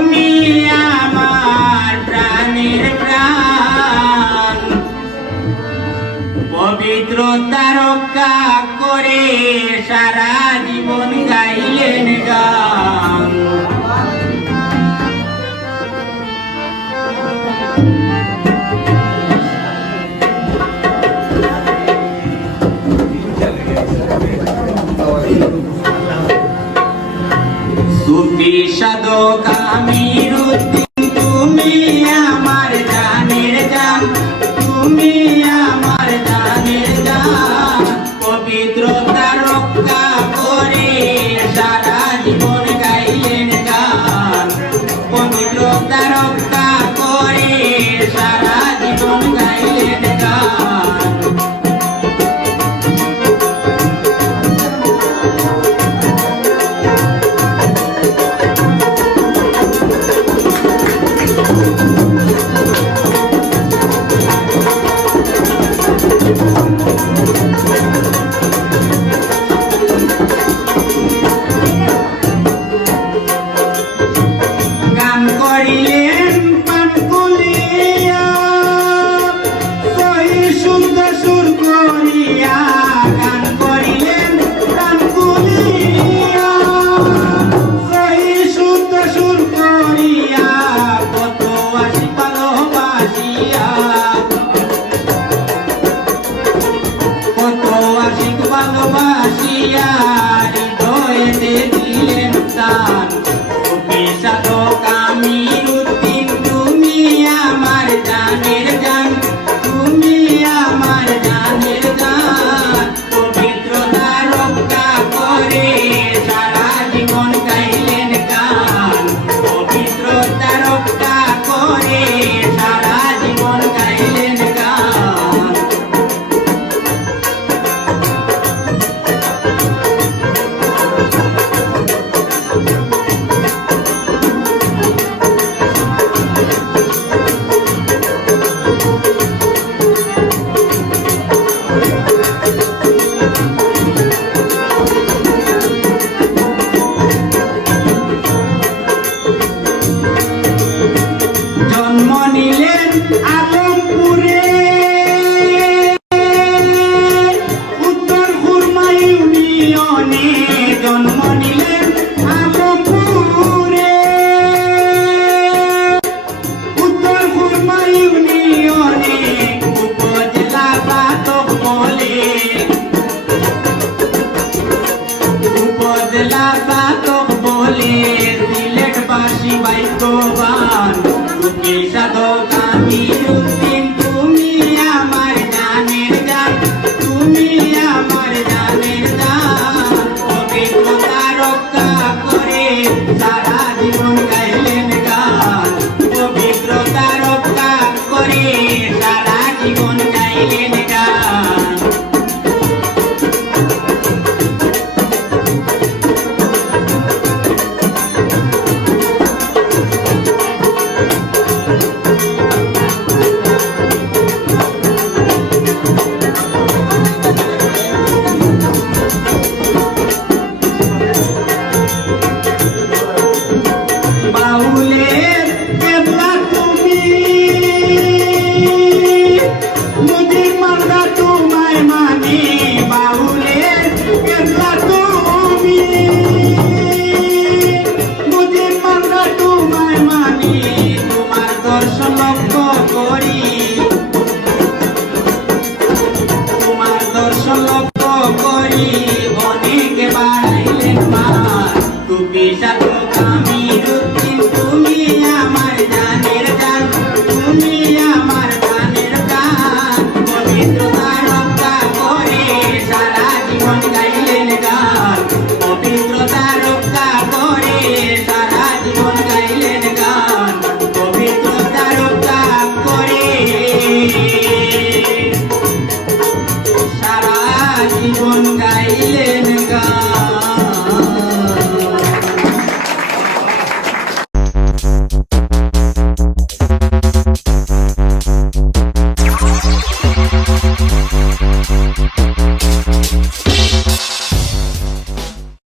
তুমি আমার প্রাণের প্রাণ, পবিত্রতা রক্ষা করে সারা জীবন গাইলেন গান। সুফি সাধক আমিরুদ্দিন, তুমি আমার জানের জান, তুমি আমার জানের জান, পবিত্রতা রক্ষা করে সারা জীবন গাইলেন গান, পবিত্রতা রক্ষা করে সারা জীবন গাইলেন গান। গান করিলেন পান করিয়া, সহি শুদ্ধ সুর করিয়া, গান করিলেন প্রাণ করিয়া, সহি শুদ্ধ সুর করিয়া, কত আসি ভালোবাসিয়া, কত আসি ভালোবাসিয়া, হৃদয়েতে দিলেন দান। সুফি সাধক আমিরুদ্দিন, তুমি আমার জানের জান, তুমি আমার জানের জান, পবিত্রতা রক্ষা করে সারা জীবন গাইলেন গান, পবিত্রতা রক্ষা করে সারা জীবন গাইলেন গান। জন্ম নিলেন আলমপুরে, উত্তর খুরমা ইউনিয়নে, জন্ম নিলেন আলমপুরে, উত্তর খুরমা ইউনিয়নে, উপজেলা বাতক বলে, উপজেলা বাতক বলে, সিলেটবাসী ভাগ্যবান। সুফি সাধক আমিরুদ্দিন, তুমি আমার জানের জান, তুমি আমার জানের জান, পবিত্রতা রক্ষা করে সারা জীবন গাইলেন গান, পবিত্রতা রক্ষা করে সারা জীবন গাইলেন গান। বাউল